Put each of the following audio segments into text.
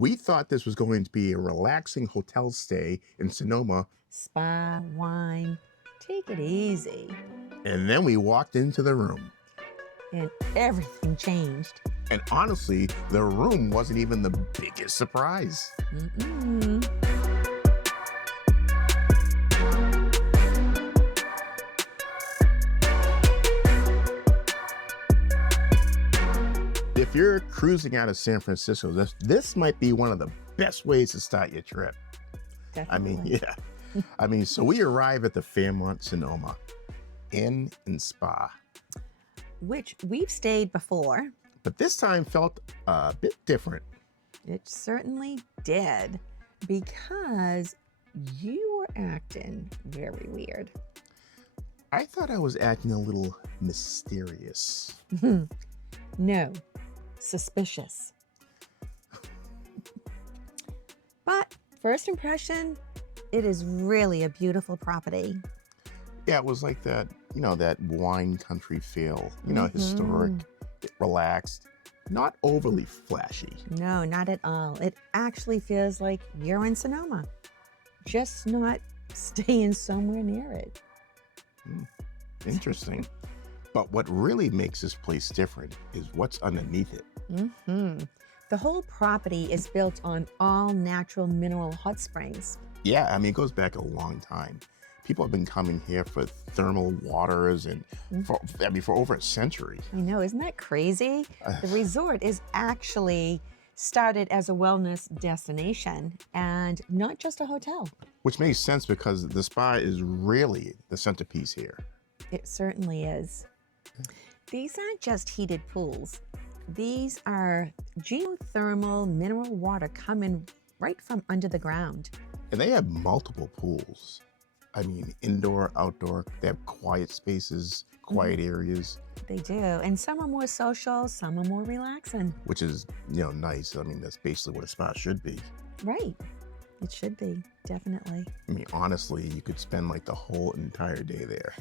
We thought this was going to be a relaxing hotel stay in Sonoma, Spa, wine, take it easy. and then we walked into the room. And everything changed. And honestly, the room wasn't even the biggest surprise. Mm-mm. If you're cruising out of San Francisco, this might be one of the best ways to start your trip. Definitely. So we arrive at the Fairmont Sonoma Inn and Spa. Which we've stayed before. But this time felt a bit different. It certainly did, because you were acting very weird. I thought I was acting a little mysterious. No, suspicious. But first impression, it is really a beautiful property. Yeah, it was like that, that wine country feel, historic, relaxed, not overly flashy. No, not at all. It actually feels like you're in Sonoma, just not staying somewhere near it. Interesting. But what really makes this place different is what's underneath it. The whole property is built on all natural mineral hot springs. Yeah, it goes back a long time. People have been coming here for thermal waters and for over a century. I know, isn't that crazy? The resort is actually started as a wellness destination and not just a hotel. Which makes sense because the spa is really the centerpiece here. It certainly is. These aren't just heated pools. These are geothermal mineral water coming right from under the ground. And they have multiple pools. Indoor, outdoor, they have quiet spaces, quiet areas. They do. And some are more social, some are more relaxing. Which is, nice. That's basically what a spa should be. Right. It should be, definitely. Honestly, you could spend the whole entire day there.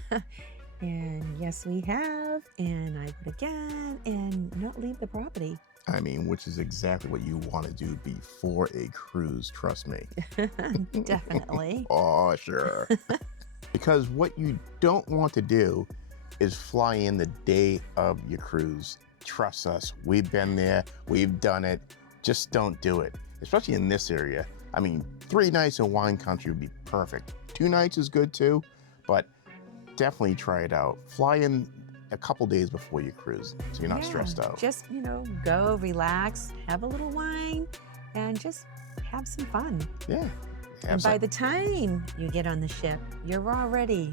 And yes, we have. And I would again, and not leave the property. Which is exactly what you want to do before a cruise, trust me. Definitely. Oh, sure. Because what you don't want to do is fly in the day of your cruise. Trust us, we've been there, we've done it. Just don't do it, especially in this area. 3 nights in wine country would be perfect. 2 nights is good too, but definitely try it out. Fly in a couple days before you cruise, so you're not stressed out. Just, go relax, have a little wine, and just have some fun. Yeah. And by the time you get on the ship, you're already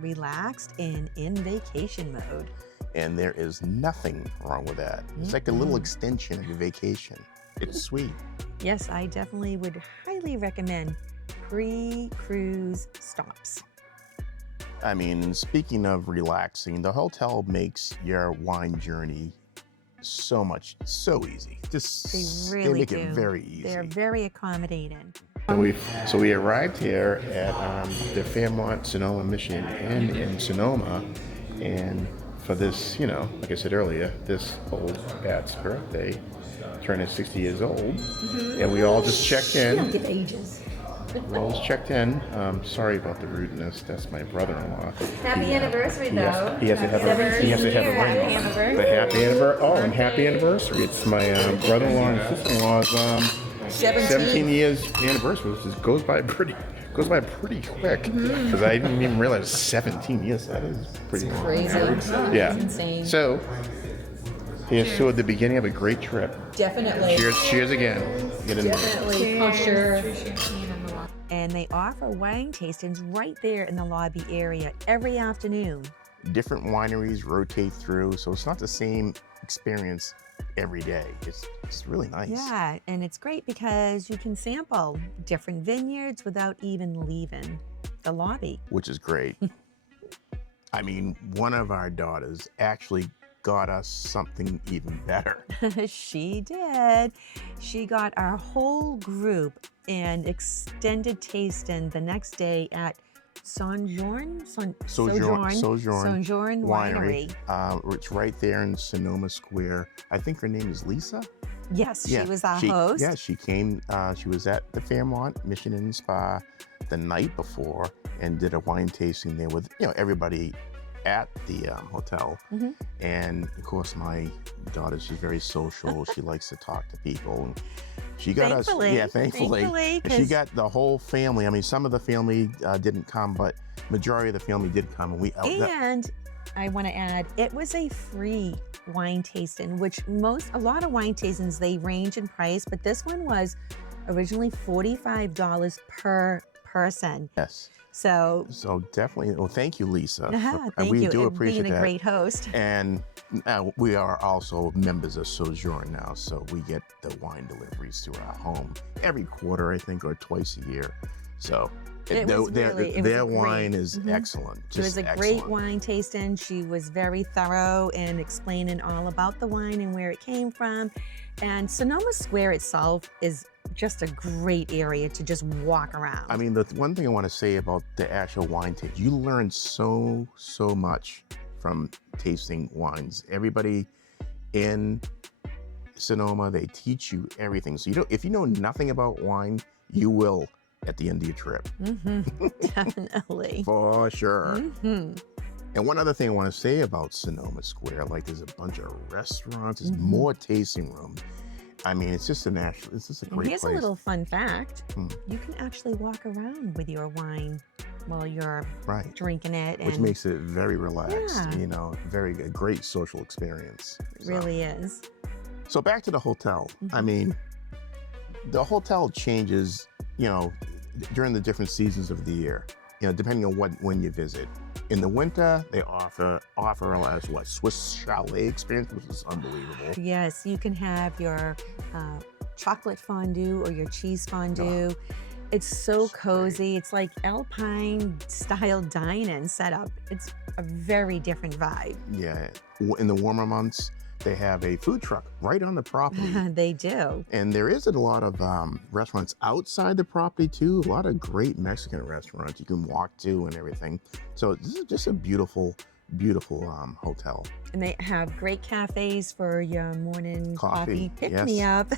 relaxed and in vacation mode. And there is nothing wrong with that. It's like a little extension of your vacation. It's sweet. Yes, I definitely would highly recommend pre-cruise stops. Speaking of relaxing, the hotel makes your wine journey so easy. They make do. It very easy. They're very accommodating. So we arrived here at the Fairmont Sonoma Mission Inn in Sonoma, and for this, like I said earlier, this old bat's birthday, turning 60 years old, and we all just checked in. You don't get ages. We all just checked in. Sorry about the rudeness. That's my brother-in-law. Happy anniversary, though. He has to have a ring. But happy anniversary! Oh, and happy anniversary! It's my brother-in-law and sister-in-law's 17 years anniversary, which goes by pretty quick. Because I didn't even realize it was 17 years. That is pretty long. Crazy. Yeah. It's insane. So here's to the beginning of a great trip. Definitely. Cheers again. Get in Definitely. For sure. And they offer wine tastings right there in the lobby area every afternoon. Different wineries rotate through, so it's not the same experience every day. It's really nice. Yeah, and it's great because you can sample different vineyards without even leaving the lobby. Which is great. One of our daughters actually got us something even better. She did. She got our whole group an extended tasting the next day at Sojourn Winery. It's right there in Sonoma Square. I think her name is Lisa. Yes, she was our host. Yeah, she came. She was at the Fairmont Mission Inn Spa the night before and did a wine tasting there with everybody at the hotel. Mm-hmm. And of course, my daughter, she's very social. She likes to talk to people. And she got Thankfully, And she got the whole family. I mean, some of the family didn't come, but majority of the family did come. And I want to add, it was a free wine tasting, which a lot of wine tastings, they range in price, but this one was originally $45 per person. Yes. So definitely. Well, thank you, Lisa. Thank we you. do appreciate being a that. great host. And we are also members of Sojourn now, so we get the wine deliveries to our home every quarter, I think, or twice a year. So their wine is excellent. It was a great wine tasting. She was very thorough in explaining all about the wine and where it came from. And Sonoma Square itself is just a great area to just walk around. I mean, the one thing I want to say about the actual wine taste, you learn so much from tasting wines. Everybody in Sonoma, they teach you everything. So if you know nothing about wine, you will at the end of your trip. Mm-hmm. Definitely. For sure. Mm-hmm. And one other thing I want to say about Sonoma Square, like there's a bunch of restaurants, there's more tasting rooms. I mean, it's just a great place. Here's a little fun fact. You can actually walk around with your wine while you're drinking it. Which makes it very relaxed, very a great social experience. It really is. So back to the hotel. I mean, the hotel changes, during the different seasons of the year, depending on when you visit. In the winter, they offer as Swiss Chalet experience, which is unbelievable. Yes, you can have your chocolate fondue or your cheese fondue. It's so cozy. Great. It's like Alpine style dine-in setup. It's a very different vibe. Yeah, in the warmer months, they have a food truck right on the property. They do. And there is a lot of restaurants outside the property too. A lot of great Mexican restaurants you can walk to and everything. So this is just a beautiful hotel. And they have great cafes for your morning coffee pick-me-up,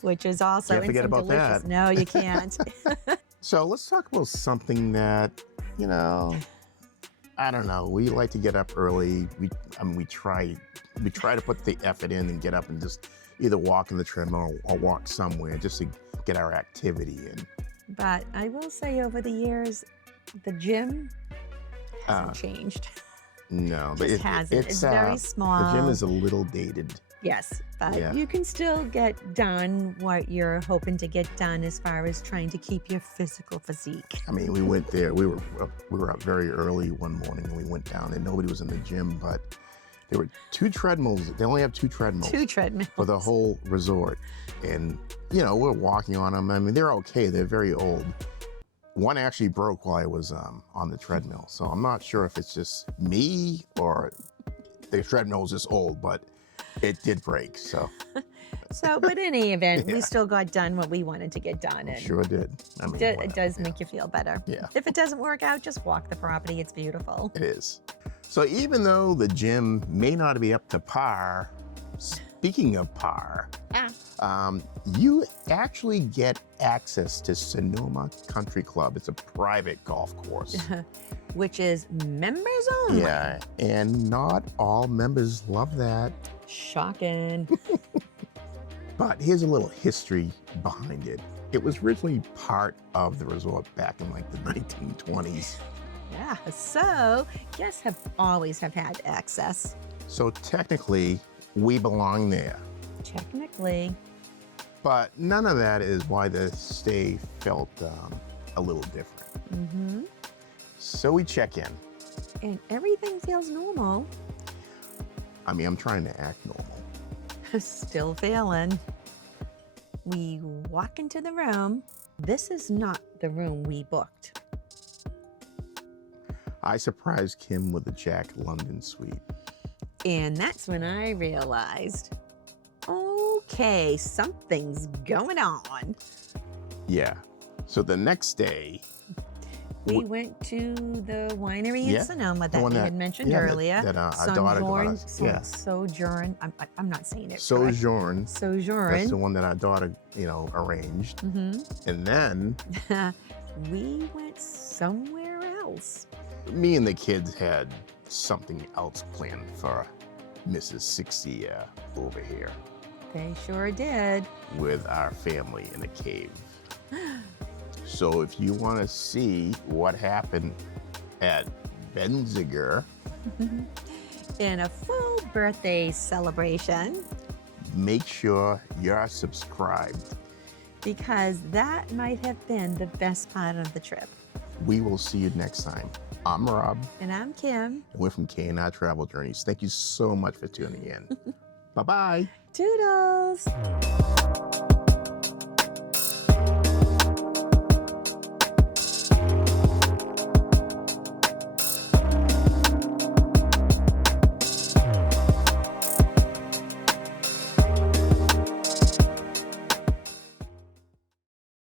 which is also Can't forget about delicious. That. No, you can't. So let's talk about something that, I don't know. We like to get up early. We try to put the effort in and get up and just either walk in the treadmill or walk somewhere just to get our activity in. But I will say over the years, the gym hasn't changed. No, but it's very small. The gym is a little dated. Yes, but you can still get done what you're hoping to get done as far as trying to keep your physical physique. I mean, we went there. We were up very early one morning and we went down and nobody was in the gym, but there were 2 treadmills. They only have 2 treadmills. 2 treadmills. For the whole resort. And, we're walking on them. I mean, they're okay. They're very old. One actually broke while I was on the treadmill. So I'm not sure if it's just me or the treadmill is just old, but it did break, so. But in any event, we still got done what we wanted to get done. And sure did. I mean, it does make you feel better. Yeah. If it doesn't work out, just walk the property. It's beautiful. It is. So even though the gym may not be up to par, speaking of par, you actually get access to Sonoma Country Club. It's a private golf course. Which is members only. Yeah, and not all members love that. Shocking. But here's a little history behind it. It was originally part of the resort back in like the 1920s. Yeah, so guests have always had access. So technically, we belong there. Technically. But none of that is why the stay felt a little different. Mm-hmm. So we check in. And everything feels normal. I mean, I'm trying to act normal. Still failing. We walk into the room. This is not the room we booked. I surprised Kim with the Jack London suite. And that's when I realized, okay, something's going on. Yeah. So the next day, We went to the winery in Yeah, Sonoma the that one we that- had mentioned yeah, earlier. that, our daughter got Sojourn, us. Yeah. Sojourn. I'm not saying it correct. Sojourn. Sojourn. That's the one that our daughter, arranged. Mm-hmm. And then We went somewhere else. me and the kids had something else planned for Mrs. 60 over here They sure did. with our family in a cave. So if you want to see what happened at Benziger, In a full birthday celebration, make sure you're subscribed. because that might have been the best part of the trip. We will see you next time. I'm Rob, And I'm Kim. and we're from K&I Travel Journeys. Thank you so much for tuning in. Bye-bye. Toodles!